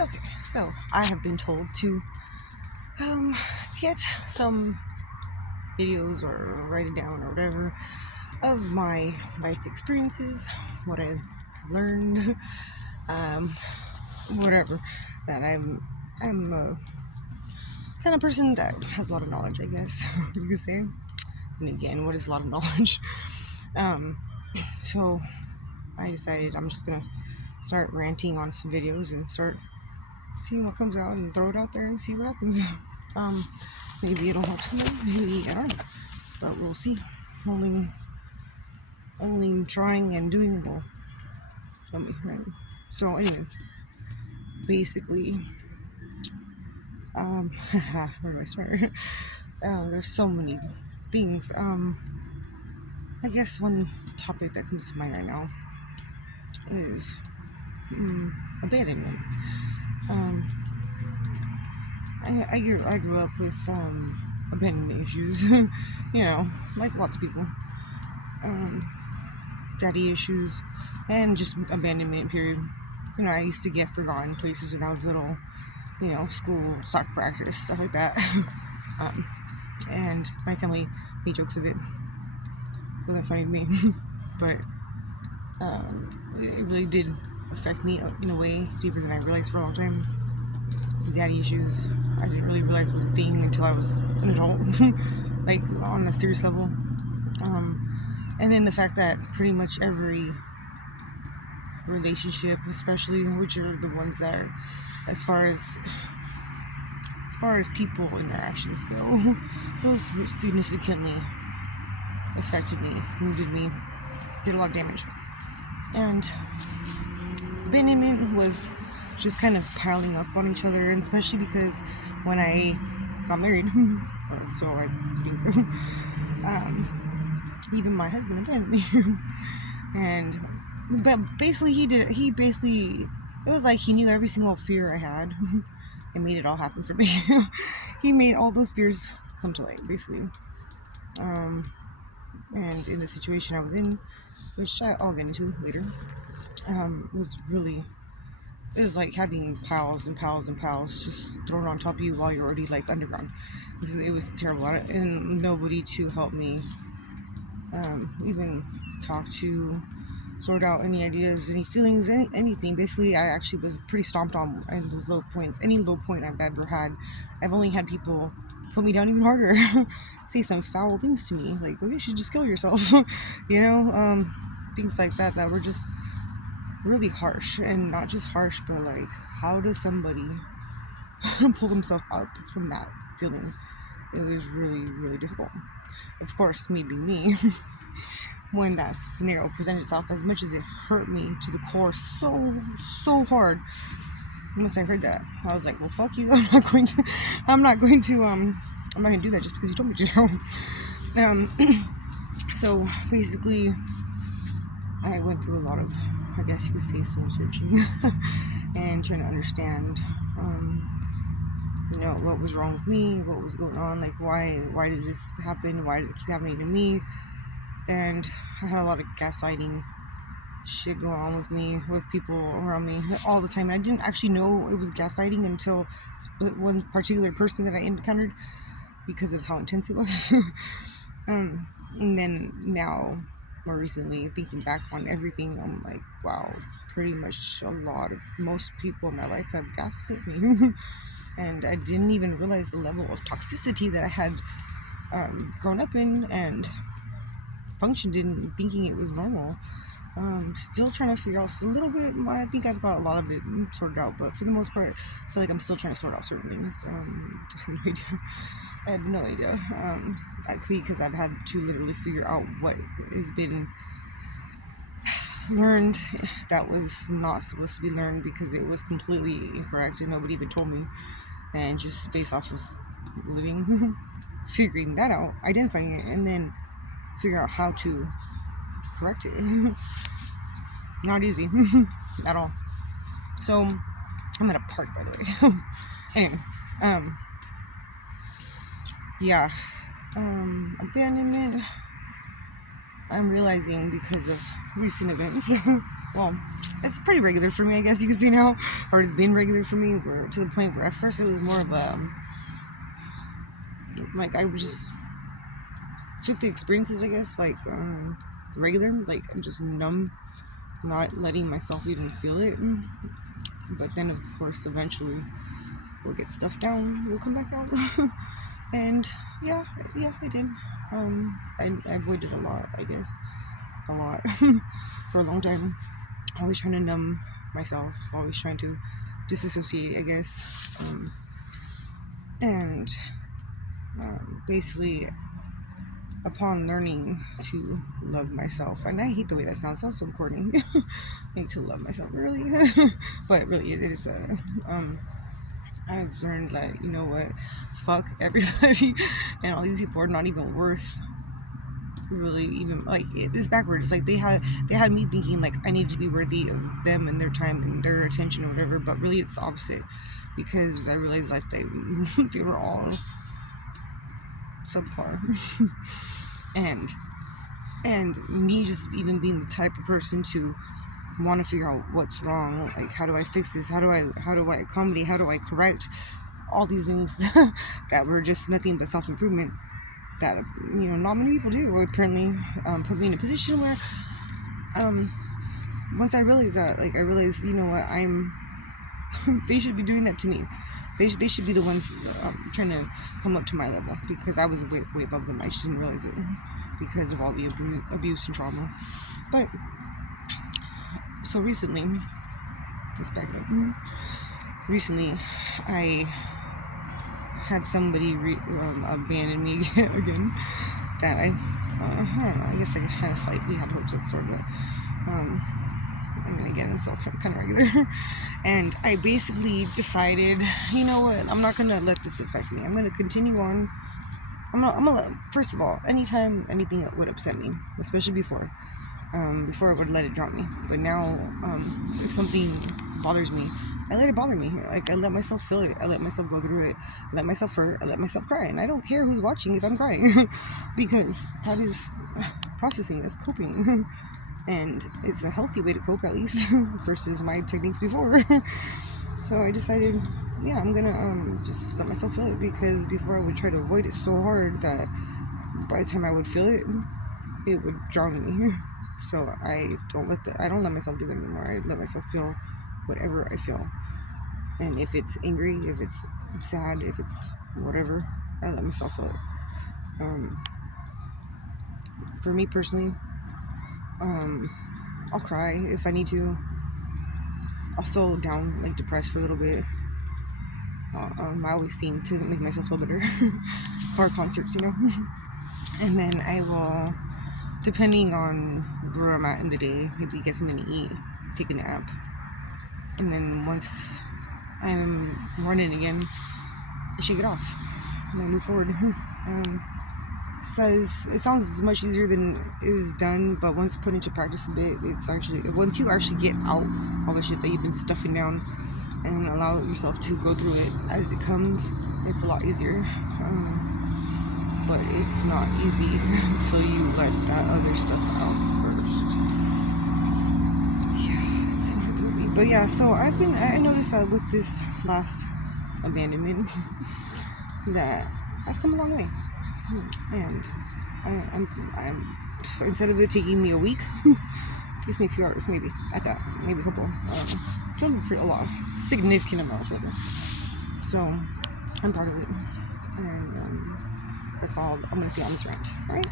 Okay, so I have been told to get some videos or write it down or whatever of my life experiences, what I've learned, um, whatever. That I'm a kind of person that has a lot of knowledge, I guess you could say. And again, what is a lot of knowledge? Um, so I decided I'm just gonna start ranting on some videos and start seeing what comes out and throw it out there and see what happens. Um, Maybe it'll help someone. Maybe I don't know, but we'll see. Only trying and doing will show me, right? So anyway, basically, where do I start? There's so many things. I guess one topic that comes to mind right now is abandonment. Um, I grew up with abandonment issues, like lots of people. Daddy issues, and just abandonment, period. I used to get forgotten places when I was little, school, soccer practice, stuff like that. And my family made jokes of it. It wasn't funny to me, but it really did affect me in a way deeper than I realized for a long time. Daddy issues, I didn't really realize it was a thing until I was an adult, like on a serious level. And then the fact that pretty much every relationship, especially which are the ones that are, as far as people interactions go, those significantly affected me, wounded me, did a lot of damage. And abandonment was just kind of piling up on each other, and especially because when I got married, so I think, even my husband abandoned me. But basically it was like he knew every single fear I had and made it all happen for me. He made all those fears come to light, basically. And in the situation I was in, which I'll get into later, it was like having piles and piles and piles just thrown on top of you while you're already like underground. It was terrible, and nobody to help me even talk to, sort out any ideas, any feelings, anything. Basically, I actually was pretty stomped on in those low points. Any low point I've ever had, I've only had people put me down even harder, say some foul things to me, like, oh, you should just kill yourself, things like that were just really harsh, and not just harsh, but like, how does somebody pull themselves up from that feeling? It was really, really difficult. Of course, me being me, when that scenario presented itself, as much as it hurt me to the core so hard, once I heard that, I was like, well, fuck you. I'm not going to do that just because you told me to. So basically, I went through a lot of, I guess you could say, soul searching and trying to understand, what was wrong with me, what was going on, like, why did this happen, why did it keep happening to me? And I had a lot of gaslighting shit going on with me, with people around me all the time. And I didn't actually know it was gaslighting until one particular person that I encountered, because of how intense it was. And then now, more recently, thinking back on everything, I'm like, wow, pretty much most people in my life have gaslit me. And I didn't even realize the level of toxicity that I had grown up in and functioned in, thinking it was normal. Still trying to figure out a little bit. I think I've got a lot of it sorted out, but for the most part, I feel like I'm still trying to sort out certain things. I have no idea. Because I've had to literally figure out what has been learned that was not supposed to be learned, because it was completely incorrect and nobody even told me. And just based off of living, figuring that out, identifying it, and then figure out how to correct it. Not easy at all. So I'm at a park, by the way. Anyway, abandonment, I'm realizing, because of recent events. Well, it's pretty regular for me, I guess you can see now, or it's been regular for me, where to the point where at first it was more of a, like, I just took the experiences, I guess, like, regular, like, I'm just numb, not letting myself even feel it, but then, of course, eventually, we'll get stuff down, we'll come back out, and, yeah, I did, I avoided a lot, I guess, for a long time, always trying to numb myself, always trying to disassociate, I guess, and, basically, upon learning to love myself, and I hate the way that sounds so corny, like, to love myself, really, but really, it is, I've learned that, you know what, fuck everybody, and all these people are not even worth, really, even, like, it's backwards, like, they had me thinking, like, I need to be worthy of them and their time and their attention or whatever, but really, it's the opposite, because I realized, like, they were all subpar, and me just even being the type of person to want to figure out what's wrong, like, how do I fix this, how do I accommodate, how do I correct all these things that were just nothing but self-improvement that, you know, not many people do, or apparently put me in a position where once I realized that, like, I realized, you know what, they should be doing that to me. They should be the ones trying to come up to my level, because I was way above them. I just didn't realize it because of all the abuse and trauma. But so recently, let's back it up. Recently, I had somebody abandon me again that I don't know. I guess I kind of slightly had hopes up for, but I mean, again, it's still kind of regular. And I basically decided, you know what, I'm not gonna let this affect me. I'm gonna continue on. I'm gonna first of all, anytime anything would upset me, especially before I would let it drop me. But now, if something bothers me, I let it bother me. Like, I let myself feel it. I let myself go through it. I let myself hurt. I let myself cry. And I don't care who's watching if I'm crying, because that is processing. That's coping. And it's a healthy way to cope, at least, versus my techniques before. So I decided, yeah, I'm gonna just let myself feel it, because before I would try to avoid it so hard that by the time I would feel it, it would drown me. So I don't let myself do that anymore. I let myself feel whatever I feel. And if it's angry, if it's sad, if it's whatever, I let myself feel it. For me personally, I'll cry if I need to. I'll feel down, like depressed for a little bit. I always seem to make myself feel better. Car concerts, you know. And then I will, depending on where I'm at in the day, maybe get something to eat, take a nap. And then once I'm running again, I shake it off and I move forward. It sounds much easier than it is done, but once put into practice a bit, once you actually get out all the shit that you've been stuffing down and allow yourself to go through it as it comes, it's a lot easier. But it's not easy until you let that other stuff out first. Yeah, it's not easy. But yeah, so I noticed that with this last abandonment that I've come a long way. And I'm instead of it taking me a week, it takes me a few hours, maybe. I thought maybe a couple. A lot, significant amounts rather. So I'm proud of it, and that's all I'm gonna say on this rant. All right.